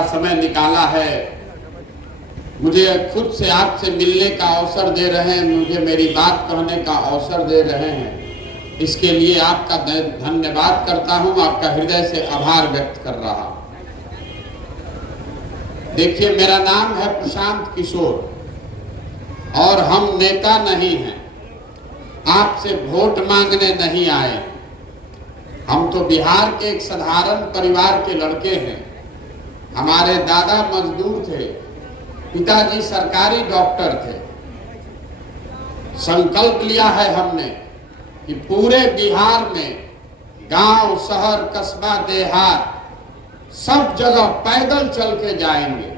का समय निकाला है, मुझे खुद से आपसे मिलने का अवसर दे रहे हैं, मुझे मेरी बात कहने का अवसर दे रहे हैं, इसके लिए आपका धन्यवाद करता हूं, आपका हृदय से आभार व्यक्त कर रहा हूं। देखिए, मेरा नाम है प्रशांत किशोर और हम नेता नहीं हैं, आपसे वोट मांगने नहीं आए। हम तो बिहार के एक साधारण परिवार के लड़के हैं। हमारे दादा मजदूर थे, पिताजी सरकारी डॉक्टर थे। संकल्प लिया है हमने कि पूरे बिहार में गांव, शहर, कस्बा, देहात सब जगह पैदल चल के जाएंगे।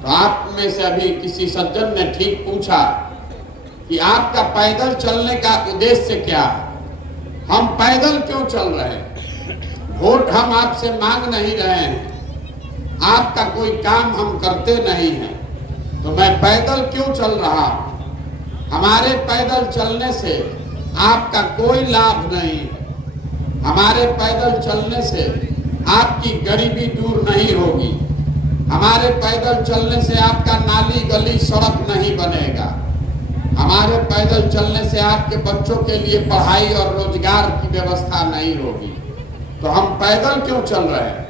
तो आप में से अभी किसी सज्जन ने ठीक पूछा कि आपका पैदल चलने का उद्देश्य क्या है? हम पैदल क्यों चल रहे हैं? वोट हम आपसे मांग नहीं रहे हैं, आपका कोई काम हम करते नहीं हैं, तो मैं पैदल क्यों चल रहा हूं? हमारे पैदल चलने से आपका कोई लाभ नहीं है। हमारे पैदल चलने से आपकी गरीबी दूर नहीं होगी। हमारे पैदल चलने से आपका नाली, गली, सड़क नहीं बनेगा। हमारे पैदल चलने से आपके बच्चों के लिए पढ़ाई और रोजगार की व्यवस्था नहीं होगी। तो हम पैदल क्यों चल रहे हैं?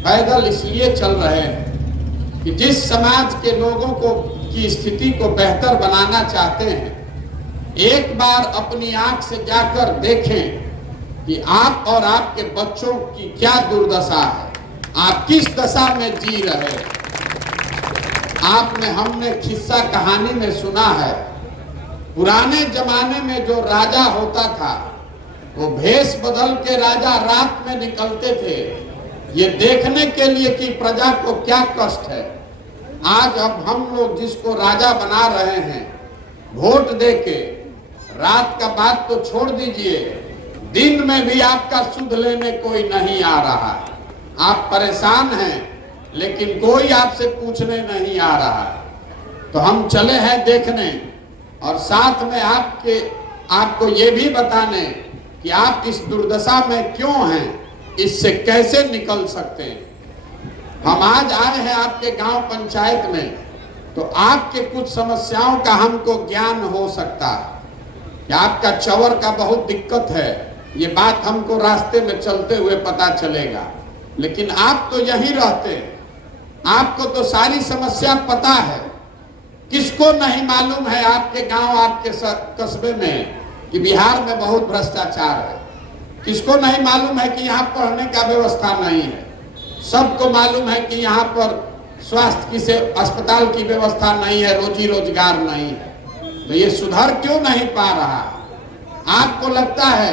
पैदल इसलिए चल रहे हैं कि जिस समाज के लोगों को की स्थिति को बेहतर बनाना चाहते हैं, एक बार अपनी आंख से जाकर देखें कि आप और आपके बच्चों की क्या दुर्दशा है, आप किस दशा में जी रहे हैं। हमने किस्सा कहानी में सुना है, पुराने जमाने में जो राजा होता था वो भेष बदल के राजा रात में निकलते थे, ये देखने के लिए कि प्रजा को क्या कष्ट है। आज अब हम लोग जिसको राजा बना रहे हैं, वोट देके, रात का बात तो छोड़ दीजिए, दिन में भी आपका सुध लेने कोई नहीं आ रहा है। आप परेशान हैं लेकिन कोई आपसे पूछने नहीं आ रहा है। तो हम चले हैं देखने और साथ में आपको ये भी बताने कि आप इस दुर्दशा में क्यों हैं, इससे कैसे निकल सकते हैं। हम आज आए हैं आपके गांव पंचायत में, तो आपके कुछ समस्याओं का हमको ज्ञान हो सकता है कि आपका चवर का बहुत दिक्कत है, ये बात हमको रास्ते में चलते हुए पता चलेगा। लेकिन आप तो यहीं रहते हैं, आपको तो सारी समस्या पता है। किसको नहीं मालूम है आपके गांव, आपके कस्बे में कि बिहार में बहुत भ्रष्टाचार है? किसको नहीं मालूम है कि यहाँ पढ़ने का व्यवस्था नहीं है? सबको मालूम है कि यहाँ पर स्वास्थ्य की से अस्पताल की व्यवस्था नहीं है, रोजी रोजगार नहीं है। तो ये सुधर क्यों नहीं पा रहा? आपको लगता है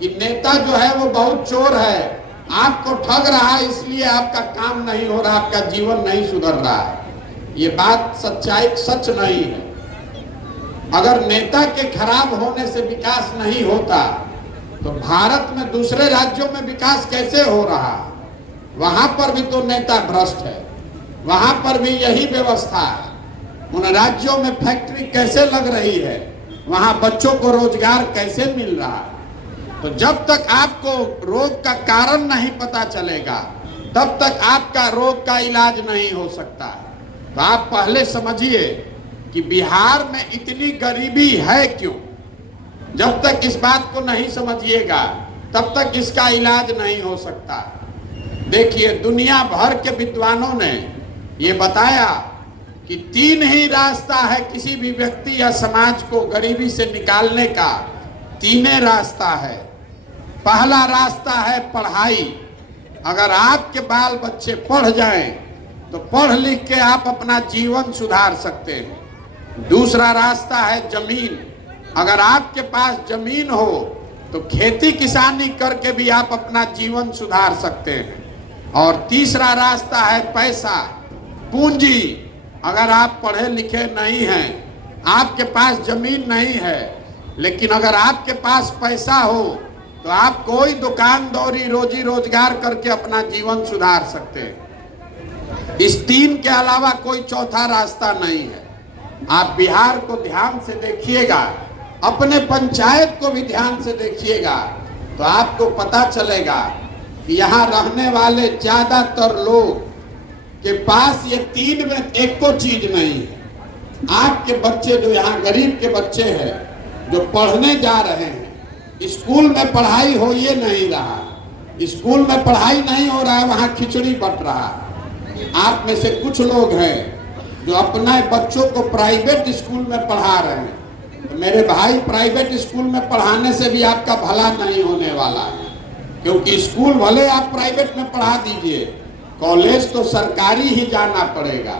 कि नेता जो है वो बहुत चोर है, आपको ठग रहा है, इसलिए आपका काम नहीं हो रहा, आपका जीवन नहीं सुधर रहा है। ये बात सच नहीं है। अगर नेता के खराब होने से विकास नहीं होता तो भारत में दूसरे राज्यों में विकास कैसे हो रहा है? वहां पर भी तो नेता भ्रष्ट है, वहां पर भी यही व्यवस्था है। उन राज्यों में फैक्ट्री कैसे लग रही है, वहां बच्चों को रोजगार कैसे मिल रहा है? तो जब तक आपको रोग का कारण नहीं पता चलेगा, तब तक आपका रोग का इलाज नहीं हो सकता। तो आप पहले समझिए कि बिहार में इतनी गरीबी है क्यों। जब तक इस बात को नहीं समझिएगा, तब तक इसका इलाज नहीं हो सकता। देखिए, दुनिया भर के विद्वानों ने ये बताया कि 3 ही रास्ता है किसी भी व्यक्ति या समाज को गरीबी से निकालने का। 3 रास्ता है। पहला रास्ता है पढ़ाई। अगर आपके बाल बच्चे पढ़ जाएं तो पढ़ लिख के आप अपना जीवन सुधार सकते हैं। दूसरा रास्ता है जमीन। अगर आपके पास जमीन हो तो खेती किसानी करके भी आप अपना जीवन सुधार सकते हैं। और तीसरा रास्ता है पैसा, पूंजी। अगर आप पढ़े लिखे नहीं हैं, आपके पास जमीन नहीं है, लेकिन अगर आपके पास पैसा हो तो आप कोई दुकान दौरी, रोजी रोजगार करके अपना जीवन सुधार सकते हैं। इस 3 के अलावा कोई चौथा रास्ता नहीं है। आप बिहार को ध्यान से देखिएगा, अपने पंचायत को भी ध्यान से देखिएगा, तो आपको पता चलेगा कि यहाँ रहने वाले ज्यादातर लोग के पास ये तीन में एक को चीज नहीं है। आपके बच्चे जो यहाँ गरीब के बच्चे हैं जो पढ़ने जा रहे हैं, स्कूल में पढ़ाई हो ये नहीं रहा, स्कूल में पढ़ाई नहीं हो रहा है, वहाँ खिचड़ी बट रहा है। आप में से कुछ लोग हैं जो अपने बच्चों को प्राइवेट स्कूल में पढ़ा रहे हैं। तो मेरे भाई, प्राइवेट स्कूल में पढ़ाने से भी आपका भला नहीं होने वाला है, क्योंकि स्कूल भले आप प्राइवेट में पढ़ा दीजिए, कॉलेज तो सरकारी ही जाना पड़ेगा।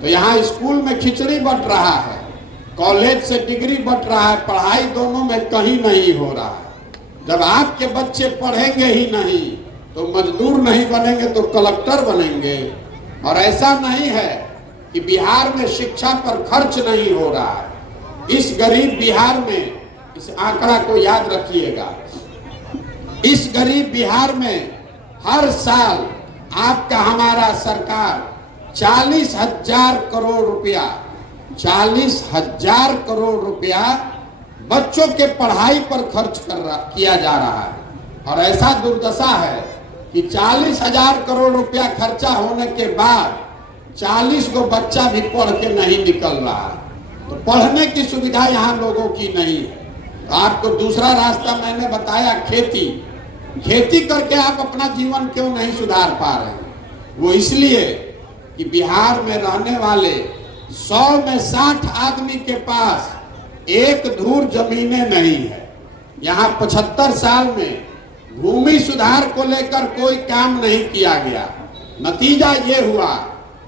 तो यहाँ स्कूल में खिचड़ी बट रहा है, कॉलेज से डिग्री बट रहा है, पढ़ाई दोनों में कहीं नहीं हो रहा है। जब आपके बच्चे पढ़ेंगे ही नहीं तो मजदूर नहीं बनेंगे तो कलेक्टर बनेंगे। और ऐसा नहीं है कि बिहार में शिक्षा पर खर्च नहीं हो रहा है। इस गरीब बिहार में, इस आंकड़ा को याद रखिएगा, इस गरीब बिहार में हर साल आपका हमारा सरकार 40,000 करोड़ रुपया, 40,000 करोड़ रुपया बच्चों के पढ़ाई पर खर्च किया जा रहा है। और ऐसा दुर्दशा है कि 40,000 करोड़ रुपया खर्चा होने के बाद 40 को बच्चा भी पढ़ के नहीं निकल रहा है। तो पढ़ने की सुविधा यहाँ लोगों की नहीं है। तो आपको दूसरा रास्ता मैंने बताया, खेती। खेती करके आप अपना जीवन क्यों नहीं सुधार पा रहे हैं? वो इसलिए कि बिहार में रहने वाले 100 में 60 आदमी के पास एक धूर जमीनें नहीं है। यहाँ 75 साल में भूमि सुधार को लेकर कोई काम नहीं किया गया। नतीजा ये हुआ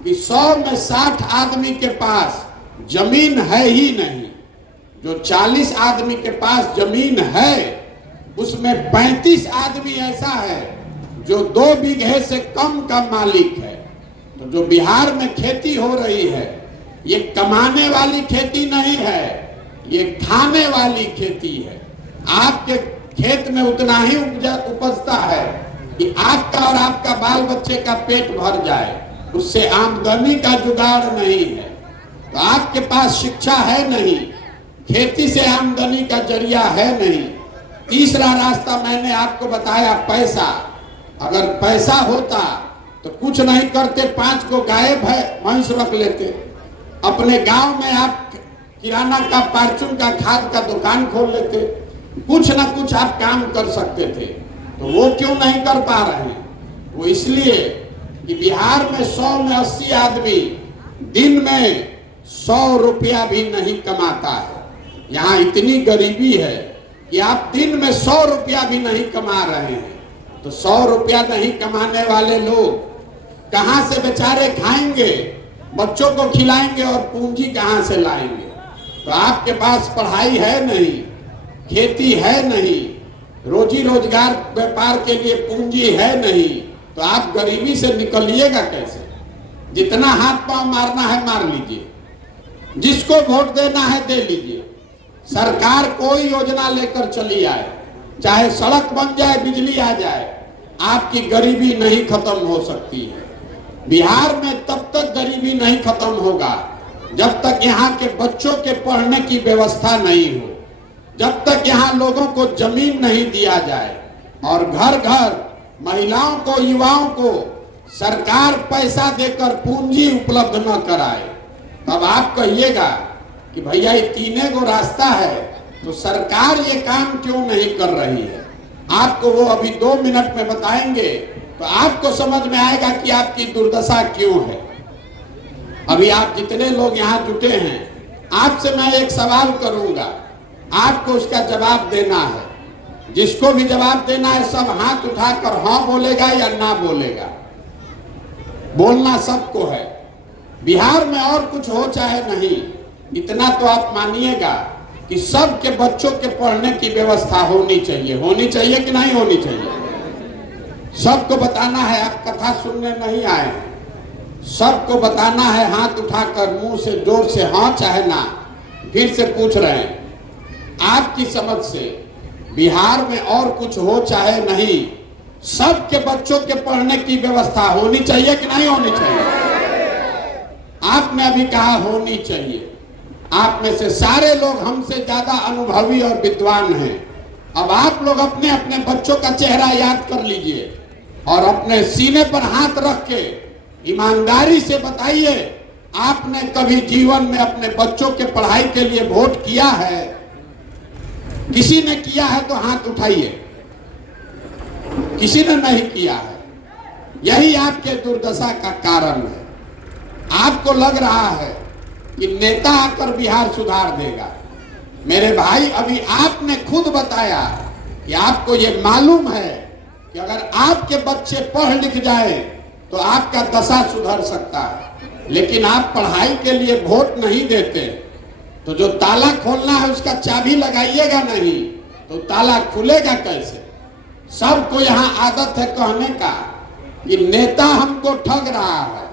कि 100 में 60 आदमी के पास जमीन है ही नहीं। जो 40 आदमी के पास जमीन है उसमें 35 आदमी ऐसा है जो 2 बीघे से कम का मालिक है। तो जो बिहार में खेती हो रही है ये कमाने वाली खेती नहीं है, ये खाने वाली खेती है। आपके खेत में उतना ही उपजता है कि आपका और आपका बाल बच्चे का पेट भर जाए, उससे आमदनी का जुगाड़ नहीं है। तो आपके पास शिक्षा है नहीं, खेती से आमदनी का जरिया है नहीं। तीसरा रास्ता मैंने आपको बताया, पैसा। अगर पैसा होता तो कुछ नहीं करते, 5 को गाय भैंस रख लेते। अपने गांव में आप किराना का, फार्चून का, खाद का दुकान खोल लेते, कुछ ना कुछ आप काम कर सकते थे। तो वो क्यों नहीं कर पा रहे हैं? वो इसलिए कि बिहार में 100 में 80 आदमी दिन में 100 रुपया भी नहीं कमाता है। यहाँ इतनी गरीबी है कि आप दिन में 100 रुपया भी नहीं कमा रहे हैं। तो 100 रुपया नहीं कमाने वाले लोग कहाँ से बेचारे खाएंगे, बच्चों को खिलाएंगे और पूंजी कहाँ से लाएंगे? तो आपके पास पढ़ाई है नहीं, खेती है नहीं, रोजी रोजगार व्यापार के लिए पूंजी है नहीं, तो आप गरीबी से निकलिएगा कैसे? जितना हाथ पांव मारना है मार लीजिए, जिसको वोट देना है दे लीजिए। सरकार कोई योजना लेकर चली आए, चाहे सड़क बन जाए, बिजली आ जाए, आपकी गरीबी नहीं खत्म हो सकती है। बिहार में तब तक गरीबी नहीं खत्म होगा जब तक यहाँ के बच्चों के पढ़ने की व्यवस्था नहीं हो, जब तक यहाँ लोगों को जमीन नहीं दिया जाए और घर घर महिलाओं को, युवाओं को सरकार पैसा देकर पूंजी उपलब्ध न कराए। तब आप कहिएगा कि भैया ये तीने को रास्ता है, तो सरकार ये काम क्यों नहीं कर रही है? आपको वो अभी 2 मिनट में बताएंगे तो आपको समझ में आएगा कि आपकी दुर्दशा क्यों है। अभी आप जितने लोग यहाँ जुटे हैं, आपसे मैं एक सवाल करूंगा, आपको उसका जवाब देना है। जिसको भी जवाब देना है सब हाथ उठाकर हाँ बोलेगा या ना बोलेगा। बोलना सबको है। बिहार में और कुछ हो चाहे नहीं, इतना तो आप मानिएगा कि सबके बच्चों के पढ़ने की व्यवस्था होनी चाहिए। होनी चाहिए कि नहीं होनी चाहिए? सबको बताना है। आप कथा सुनने नहीं आए, सबको बताना है। हाथ उठाकर मुंह से जोर से हाँ चाहे ना। फिर से पूछ रहे हैं, आपकी समझ से बिहार में और कुछ हो चाहे नहीं, सबके बच्चों के पढ़ने की व्यवस्था होनी चाहिए कि नहीं होनी चाहिए? आपने अभी कहा होनी चाहिए। आप में से सारे लोग हमसे ज्यादा अनुभवी और विद्वान हैं। अब आप लोग अपने अपने बच्चों का चेहरा याद कर लीजिए और अपने सीने पर हाथ रख के ईमानदारी से बताइए, आपने कभी जीवन में अपने बच्चों के पढ़ाई के लिए वोट किया है? किसी ने किया है तो हाथ उठाइए। किसी ने नहीं किया है। यही आपके दुर्दशा का कारण है। आपको लग रहा है कि नेता आकर बिहार सुधार देगा। मेरे भाई, अभी आपने खुद बताया कि आपको ये मालूम है कि अगर आपके बच्चे पढ़ लिख जाए तो आपका दशा सुधर सकता है, लेकिन आप पढ़ाई के लिए वोट नहीं देते, तो जो ताला खोलना है उसका चाबी लगाइएगा नहीं तो ताला खुलेगा कैसे? सबको यहाँ आदत है कहने का कि नेता हमको ठग रहा है,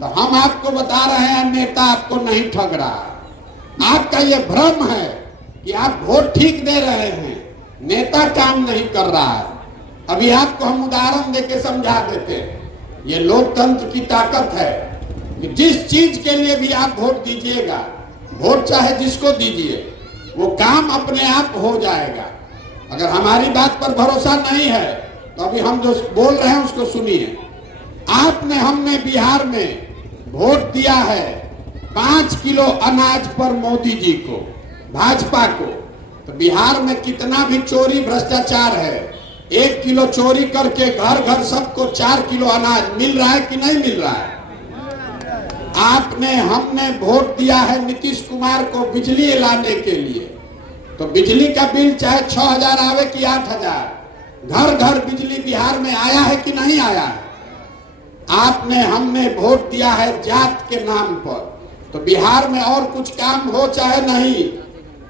तो हम आपको बता रहे हैं नेता आपको नहीं ठग रहा है। आपका ये भ्रम है कि आप वोट ठीक दे रहे हैं, नेता काम नहीं कर रहा है। अभी आपको हम उदाहरण देके समझा देते हैं। ये लोकतंत्र की ताकत है कि जिस चीज के लिए भी आप वोट दीजिएगा, वोट चाहे जिसको दीजिए, वो काम अपने आप हो जाएगा। अगर हमारी बात पर भरोसा नहीं है तो अभी हम जो बोल रहे हैं उसको सुनिए। हमने बिहार में वोट दिया है 5 किलो अनाज पर मोदी जी को, भाजपा को, तो बिहार में कितना भी चोरी भ्रष्टाचार है, 1 किलो चोरी करके घर घर सबको 4 किलो अनाज मिल रहा है कि नहीं मिल रहा है? हमने वोट दिया है नीतीश कुमार को बिजली लाने के लिए, तो बिजली का बिल चाहे 6,000 आवे कि 8,000, घर घर बिजली बिहार में आया है कि नहीं आया है? हमने वोट दिया है जात के नाम पर, तो बिहार में और कुछ काम हो चाहे नहीं,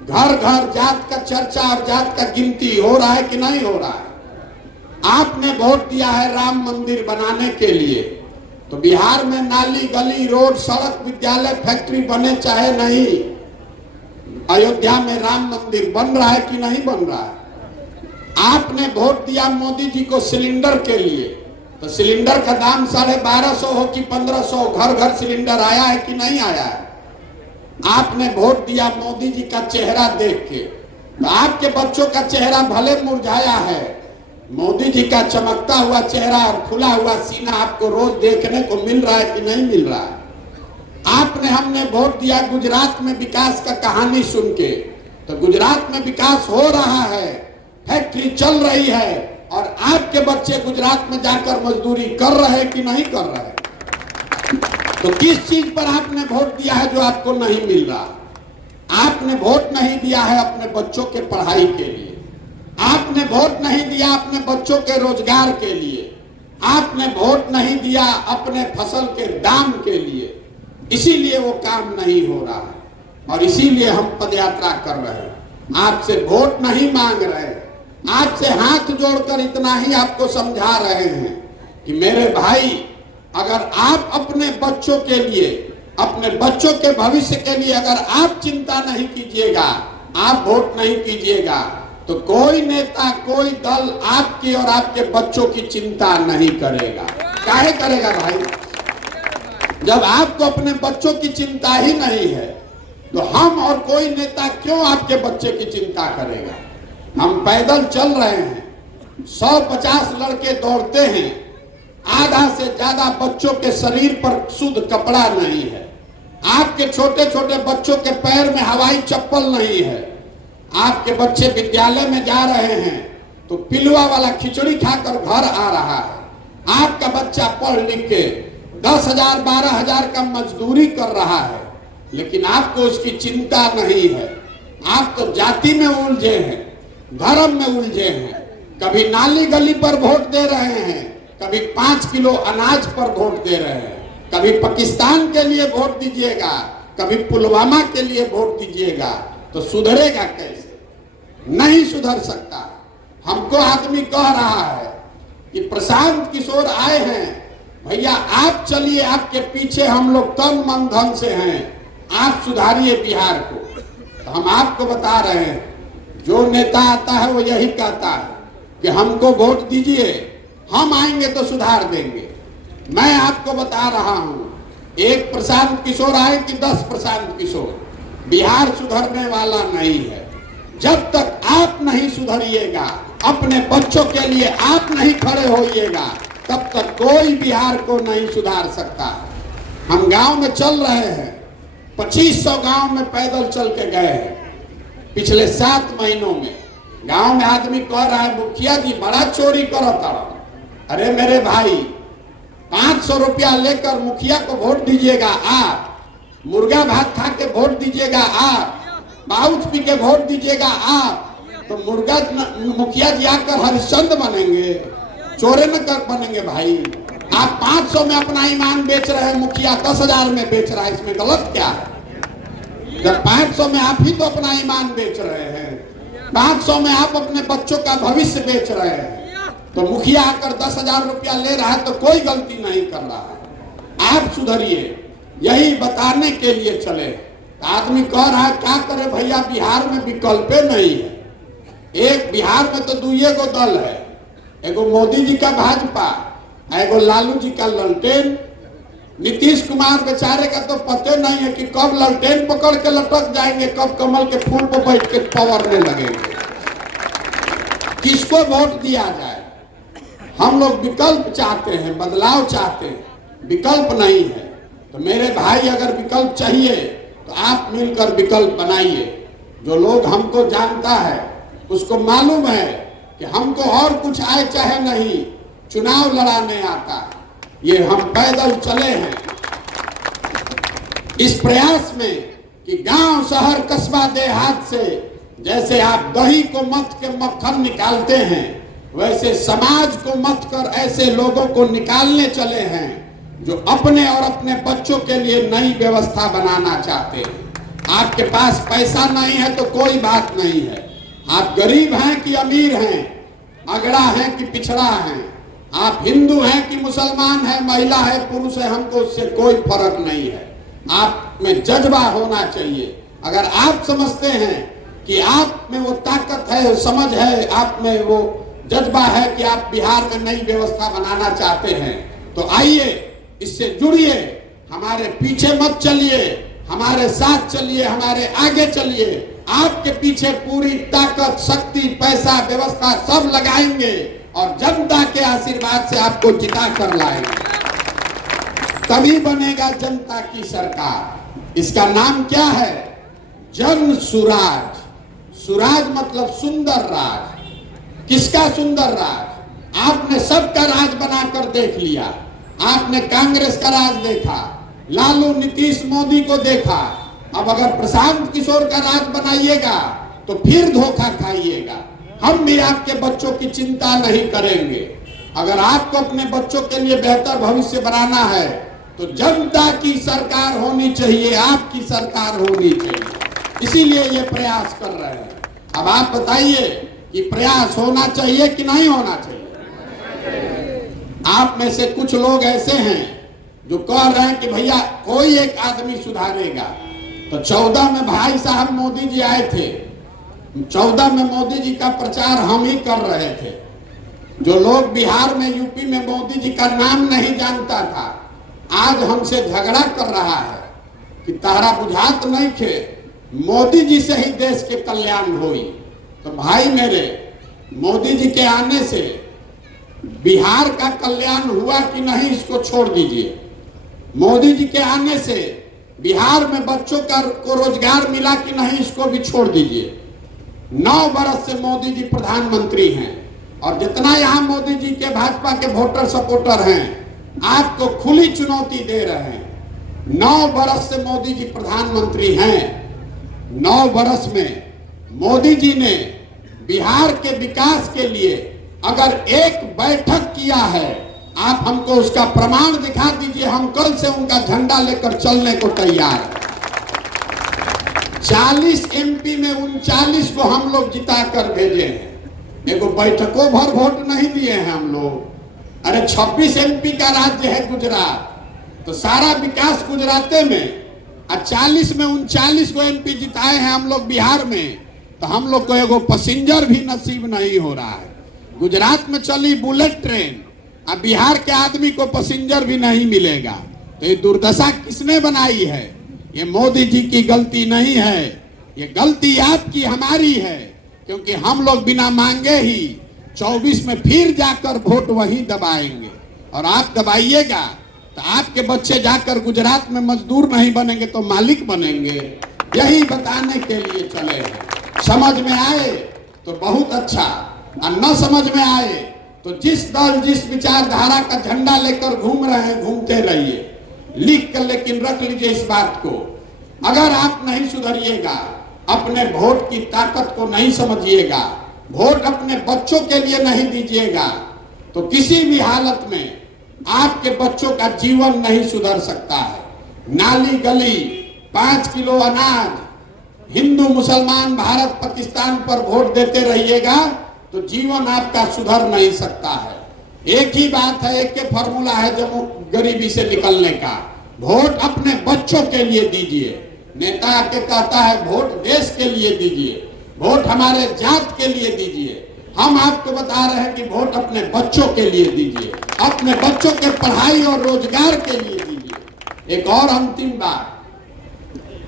घर घर जात का चर्चा और जात का गिनती हो रहा है कि नहीं हो रहा है? आपने वोट दिया है राम मंदिर बनाने के लिए, तो बिहार में नाली गली रोड सड़क विद्यालय फैक्ट्री बने चाहे नहीं, अयोध्या में राम मंदिर बन रहा है कि नहीं बन रहा है? आपने वोट दिया मोदी जी को सिलेंडर के लिए, तो सिलेंडर का दाम 1250 हो कि 1500, घर घर सिलेंडर आया है कि नहीं आया है? आपने वोट दिया मोदी जी का चेहरा देख के, तो आपके बच्चों का चेहरा भले मुरझाया है, मोदी जी का चमकता हुआ चेहरा और खुला हुआ सीना आपको रोज देखने को मिल रहा है कि नहीं मिल रहा है? हमने वोट दिया गुजरात में विकास का कहानी सुन के, तो गुजरात में विकास हो रहा है, फैक्ट्री चल रही है, और आपके बच्चे गुजरात में जाकर मजदूरी कर रहे हैं कि नहीं कर रहे? तो किस चीज पर आपने वोट दिया है जो आपको नहीं मिल रहा? आपने वोट नहीं दिया है अपने बच्चों के पढ़ाई के लिए, आपने वोट नहीं दिया अपने बच्चों के रोजगार के लिए, आपने वोट नहीं दिया अपने फसल के दाम के लिए, इसीलिए वो काम नहीं हो रहा है, और इसीलिए हम पदयात्रा कर रहे हैं। आपसे वोट नहीं मांग रहे, आपसे हाथ जोड़कर इतना ही आपको समझा रहे हैं कि मेरे भाई, अगर आप अपने बच्चों के लिए, अपने बच्चों के भविष्य के लिए अगर आप चिंता नहीं कीजिएगा, आप वोट नहीं कीजिएगा, तो कोई नेता कोई दल आपकी और आपके बच्चों की चिंता नहीं करेगा। काहे करेगा भाई? जब आपको अपने बच्चों की चिंता ही नहीं है, तो हम और कोई नेता क्यों आपके बच्चे की चिंता करेगा? हम पैदल चल रहे हैं, 150 लड़के दौड़ते हैं, आधा से ज्यादा बच्चों के शरीर पर शुद्ध कपड़ा नहीं है, आपके छोटे छोटे बच्चों के पैर में हवाई चप्पल नहीं है, आपके बच्चे विद्यालय में जा रहे हैं तो पिलुआ वाला खिचड़ी खाकर घर आ रहा है, आपका बच्चा पढ़ लिख के 10,000 12,000 का मजदूरी कर रहा है, लेकिन आपको उसकी चिंता नहीं है। आप तो जाति में उलझे हैं, धर्म में उलझे हैं, कभी नाली गली पर वोट दे रहे हैं, कभी 5 किलो अनाज पर वोट दे रहे हैं, कभी पाकिस्तान के लिए वोट दीजिएगा, कभी पुलवामा के लिए वोट दीजिएगा, तो सुधरेगा कैसे? नहीं सुधर सकता। हमको आदमी कह रहा है कि प्रशांत किशोर आए हैं, भैया आप चलिए, आपके पीछे हम लोग तन मन धन से हैं, आप सुधारिए बिहार को। तो हम आपको बता रहे हैं, जो नेता आता है वो यही कहता है कि हमको वोट दीजिए, हम आएंगे तो सुधार देंगे। मैं आपको बता रहा हूं, एक प्रशांत किशोर आए कि 10 प्रशांत किशोर, बिहार सुधरने वाला नहीं है। जब तक आप नहीं सुधरिएगा, अपने बच्चों के लिए आप नहीं खड़े होइएगा, तब तक कोई बिहार को नहीं सुधार सकता। हम गांव में चल रहे हैं, 2500 गांव में पैदल चल के गए हैं पिछले 7 महीनों में। गांव में आदमी कह रहा है मुखिया जी बड़ा चोरी करो था। अरे मेरे भाई, 500 रुपया लेकर मुखिया को वोट दीजिएगा आप, मुर्गा भात खा के वोट दीजिएगा आप, पाउच पी के वोट दीजिएगा आप, तो मुखिया जी आकर हरिश्चंद्र बनेंगे, चोरे न कर बनेंगे। भाई आप 500 में अपना ईमान बेच रहे हैं, मुखिया 10,000 में बेच रहा है, इसमें गलत क्या है? जब 500 में आप ही तो अपना ईमान बेच रहे हैं, 500 में आप अपने बच्चों का भविष्य बेच रहे हैं, तो मुखिया आकर 10,000 रुपया ले रहा है तो कोई गलती नहीं कर रहा है। आप सुधरिए, यही बताने के लिए चले। आदमी कह रहा है क्या करे भैया, बिहार में विकल्प नहीं है। एक बिहार में तो 2 गो दल है, एगो मोदी जी का भाजपा, एगो लालू जी का ललटेन। नीतीश कुमार बेचारे का तो पता नहीं है कि कब ललटेन पकड़ के लटक जाएंगे, कब कमल के फूल पर बैठ के पवरने लगेंगे। किसको वोट दिया जाए? हम लोग विकल्प चाहते हैं, बदलाव चाहते हैं, विकल्प नहीं है। तो मेरे भाई अगर विकल्प चाहिए तो आप मिलकर विकल्प बनाइए। जो लोग हमको जानता है उसको मालूम है कि हमको और कुछ आए चाहे नहीं, चुनाव लड़ाने आता है। ये हम पैदल चले हैं इस प्रयास में कि गांव शहर कस्बा देहात से जैसे आप दही को मथ के मक्खन निकालते हैं, वैसे समाज को मथ कर ऐसे लोगों को निकालने चले हैं जो अपने और अपने बच्चों के लिए नई व्यवस्था बनाना चाहते हैं। आपके पास पैसा नहीं है तो कोई बात नहीं है, आप गरीब हैं कि अमीर हैं, अगड़ा हैं कि पिछड़ा हैं, आप हिंदू हैं कि मुसलमान हैं, महिला है पुरुष है, हमको उससे कोई फर्क नहीं है। आप में जज्बा होना चाहिए। अगर आप समझते हैं कि आप में वो ताकत है, समझ है, आप में वो जज्बा है कि आप बिहार में नई व्यवस्था बनाना चाहते हैं, तो आइए इससे जुड़िए, हमारे पीछे मत चलिए, हमारे साथ चलिए, हमारे आगे चलिए। आपके पीछे पूरी ताकत, शक्ति, पैसा, व्यवस्था सब लगाएंगे और जनता के आशीर्वाद से आपको जिता कर लाएंगे। तभी बनेगा जनता की सरकार। इसका नाम क्या है? जन सुराज। सुराज मतलब सुंदर राज। किसका सुंदर राज? आपने सबका राज बनाकर देख लिया। आपने कांग्रेस का राज देखा, लालू नीतीश मोदी को देखा, अब अगर प्रशांत किशोर का राज बनाइएगा तो फिर धोखा खाइएगा। हम भी आपके बच्चों की चिंता नहीं करेंगे। अगर आपको अपने बच्चों के लिए बेहतर भविष्य बनाना है तो जनता की सरकार होनी चाहिए, आपकी सरकार होनी चाहिए। इसीलिए ये प्रयास कर रहे हैं। अब आप बताइए कि प्रयास होना चाहिए कि नहीं होना चाहिए? आप में से कुछ लोग ऐसे हैं जो कह रहे हैं कि भैया कोई एक आदमी सुधारेगा। तो 14 में भाई साहब मोदी जी आए थे, 14 में मोदी जी का प्रचार हम ही कर रहे थे। जो लोग बिहार में, यूपी में मोदी जी का नाम नहीं जानता था, आज हमसे झगड़ा कर रहा है कि तारा बुझात नहीं थे, मोदी जी से ही देश के कल्याण हुई। तो भाई मेरे, मोदी जी के आने से बिहार का कल्याण हुआ कि नहीं इसको छोड़ दीजिए। मोदी जी के आने से बिहार में बच्चों को रोजगार मिला कि नहीं इसको भी छोड़ दीजिए। 9 बरस से मोदी जी प्रधानमंत्री हैं और जितना यहाँ मोदी जी के भाजपा के वोटर सपोर्टर हैं आपको खुली चुनौती दे रहे हैं। 9 बरस से मोदी जी प्रधानमंत्री हैं। 9 बरस में मोदी जी ने बिहार के विकास के लिए अगर एक बैठक किया है, आप हमको उसका प्रमाण दिखा दीजिए। हम कल से उनका झंडा लेकर चलने को तैयार हैं। 40 एमपी में 39 को हम लोग जिता कर भेजे हैं। एगो बैठकों भर वोट नहीं दिए हैं हम लोग। अरे 26 एमपी का राज्य है गुजरात, तो सारा विकास गुजराते में, और 40 में 39 को एमपी जिताए हैं हम लोग बिहार में। तो हम लोग को एगो पैसेंजर भी नसीब नहीं हो रहा है। गुजरात में चली बुलेट ट्रेन, अब बिहार के आदमी को पैसेंजर भी नहीं मिलेगा। तो ये दुर्दशा किसने बनाई है? ये मोदी जी की गलती नहीं है, ये गलती आपकी हमारी है, क्योंकि हम लोग बिना मांगे ही 24 में फिर जाकर वोट वहीं दबाएंगे। और आप दबाइएगा तो आपके बच्चे जाकर गुजरात में मजदूर नहीं बनेंगे तो मालिक बनेंगे। यही बताने के लिए चले हैं। समझ में आए तो बहुत अच्छा, और न समझ में आए तो जिस दल जिस विचारधारा का झंडा लेकर घूम रहे हैं घूमते रहिए। लिख कर लेकिन रख लीजिए इस बात को, अगर आप नहीं सुधरिएगा, अपने वोट की ताकत को नहीं समझिएगा, वोट अपने बच्चों के लिए नहीं दीजिएगा, तो किसी भी हालत में आपके बच्चों का जीवन नहीं सुधर सकता है। नाली गली 5 किलो अनाज, हिंदू मुसलमान भारत पाकिस्तान पर वोट देते रहिएगा तो जीवन आपका सुधर नहीं सकता है। एक ही बात है, एक के फॉर्मूला है जम्मू गरीबी से निकलने का, वोट अपने बच्चों के लिए दीजिए। नेता आके कहता है वोट देश के लिए दीजिए, वोट हमारे जात के लिए दीजिए। हम आपको बता रहे हैं कि वोट अपने बच्चों के लिए दीजिए, अपने बच्चों के पढ़ाई और रोजगार के लिए दीजिए। एक और अंतिम बात,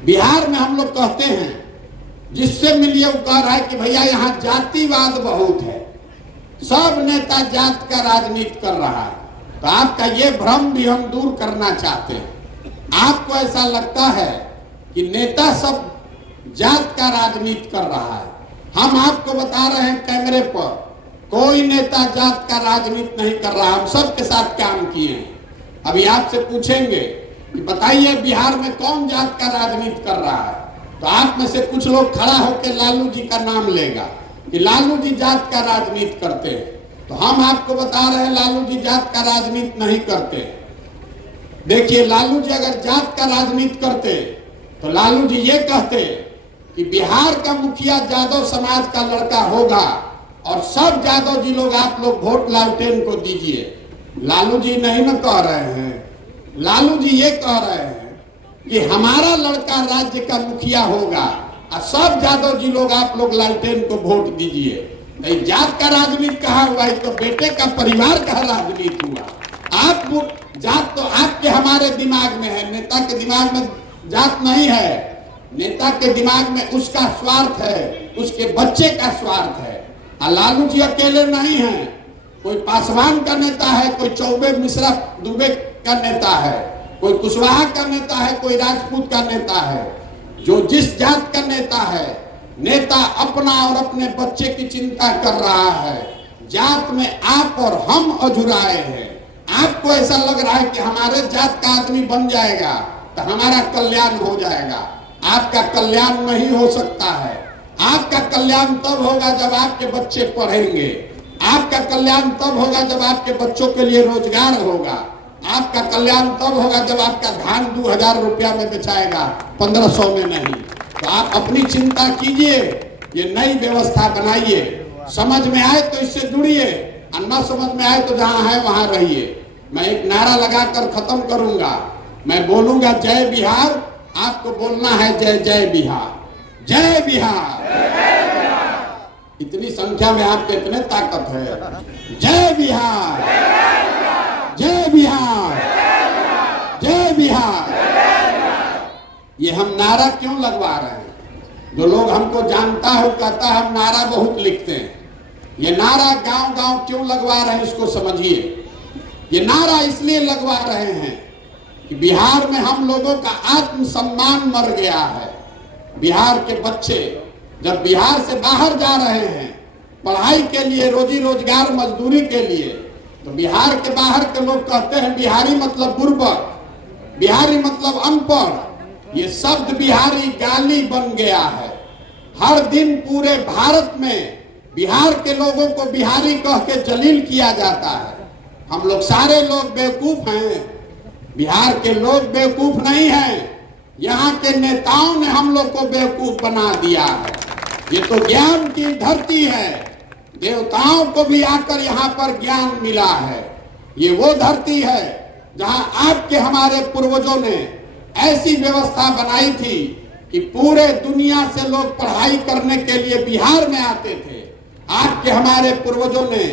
बिहार में हम लोग कहते हैं, जिससे मिलिए वो कह रहा है कि भैया यहाँ जातिवाद बहुत है, सब नेता जात का राजनीति कर रहा है। तो आपका ये भ्रम भी हम दूर करना चाहते हैं। आपको ऐसा लगता है कि नेता सब जात का राजनीति कर रहा है। हम आपको बता रहे हैं कैमरे पर, कोई नेता जात का राजनीति नहीं कर रहा। हम सबके साथ काम किए हैं। अभी आपसे पूछेंगे कि बताइए बिहार में कौन जात का राजनीति कर रहा है, तो आप में से कुछ लोग खड़ा होकर लालू जी का नाम लेगा कि लालू जी जात का राजनीति करते हैं। तो हम आपको बता रहे हैं लालू जी जात का राजनीति नहीं करते। देखिए, लालू जी अगर जात का राजनीति करते तो लालू जी ये कहते कि बिहार का मुखिया यादव समाज का लड़का होगा और सब यादव जी लोग आप लोग वोट लालटेन को दीजिए। लालू जी नहीं न कह रहे हैं, लालू जी ये कह रहे हैं कि हमारा लड़का राज्य का मुखिया होगा और सब यादव जी लोग आप लोग लालटेन को वोट दीजिए। नहीं, जात का राजनीति कहाँ हुआ, तो बेटे का परिवार का राजनीति हुआ। आप जात तो आपके हमारे दिमाग में है, नेता के दिमाग में जात नहीं है। नेता के दिमाग में उसका स्वार्थ है, उसके बच्चे का स्वार्थ है। और लालू जी अकेले नहीं हैं, कोई पासवान का नेता है, कोई चौबे मिश्रा दुबे का नेता है, कोई कुशवाहा का नेता है, कोई राजपूत का नेता है। जो जिस जात का नेता है, नेता अपना और अपने बच्चे की चिंता कर रहा है। जात में आप और हम अझुराए हैं। आपको ऐसा लग रहा है कि हमारे जात का आदमी बन जाएगा तो हमारा कल्याण हो जाएगा। आपका कल्याण नहीं हो सकता है। आपका कल्याण तब होगा जब आपके बच्चे पढ़ेंगे। आपका कल्याण तब होगा जब आपके बच्चों के लिए रोजगार होगा। आपका कल्याण तब होगा जब आपका धान 2000 रुपया में बेचाएगा, 1500 में नहीं। तो आप अपनी चिंता कीजिए, ये नई व्यवस्था बनाइए। समझ में आए तो इससे जुड़िए, और न समझ में आए तो जहां है वहां रहिए। मैं एक नारा लगाकर खत्म करूंगा। मैं बोलूंगा जय बिहार, आपको बोलना है जय जय बिहार, जय बिहार। इतनी संख्या में आपके इतने ताकत है। जय बिहार, जय बिहार, जय बिहार। ये हम नारा क्यों लगवा रहे हैं? जो लोग हमको जानता है वो कहता है हम नारा बहुत लिखते हैं। ये नारा गांव गांव क्यों लगवा रहे हैं इसको समझिए। ये नारा इसलिए लगवा रहे हैं कि बिहार में हम लोगों का आत्मसम्मान मर गया है। बिहार के बच्चे जब बिहार से बाहर जा रहे हैं पढ़ाई के लिए, रोजी रोजगार, मजदूरी के लिए, तो बिहार के बाहर के लोग कहते हैं बिहारी मतलब बुर्बक, बिहारी मतलब अनपढ़। ये शब्द बिहारी गाली बन गया है। हर दिन पूरे भारत में बिहार के लोगों को बिहारी कह के जलील किया जाता है। हम लोग सारे लोग बेवकूफ हैं, बिहार के लोग बेवकूफ नहीं हैं। यहाँ के नेताओं ने हम लोग को बेवकूफ बना दिया है। ये तो ज्ञान की धरती है, देवताओं को भी आकर यहाँ पर ज्ञान मिला है। ये वो धरती है जहाँ आपके हमारे पूर्वजों ने ऐसी व्यवस्था बनाई थी कि पूरे दुनिया से लोग पढ़ाई करने के लिए बिहार में आते थे। आपके हमारे पूर्वजों ने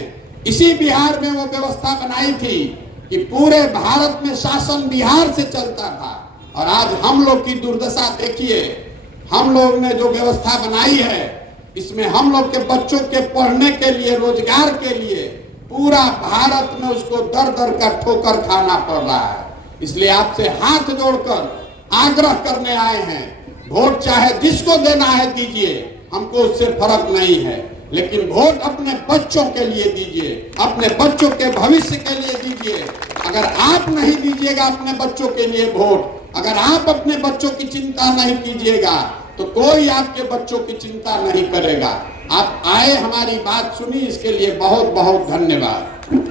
इसी बिहार में वो व्यवस्था बनाई थी कि पूरे भारत में शासन बिहार से चलता था। और आज हम लोग की दुर्दशा देखिए। हम लोग ने जो व्यवस्था बनाई है इसमें हम लोग के बच्चों के पढ़ने के लिए, रोजगार के लिए पूरा भारत में उसको दर दर का ठोकर खाना पड़ रहा है। इसलिए आपसे हाथ जोड़कर आग्रह करने आए हैं, वोट चाहे जिसको देना है दीजिए, हमको उससे फर्क नहीं है, लेकिन वोट अपने बच्चों के लिए दीजिए, अपने बच्चों के भविष्य के लिए दीजिए। अगर आप नहीं दीजिएगा अपने बच्चों के लिए वोट, अगर आप अपने बच्चों की चिंता नहीं कीजिएगा, तो कोई आपके बच्चों की चिंता नहीं करेगा। आप आए, हमारी बात सुनी, इसके लिए बहुत बहुत धन्यवाद।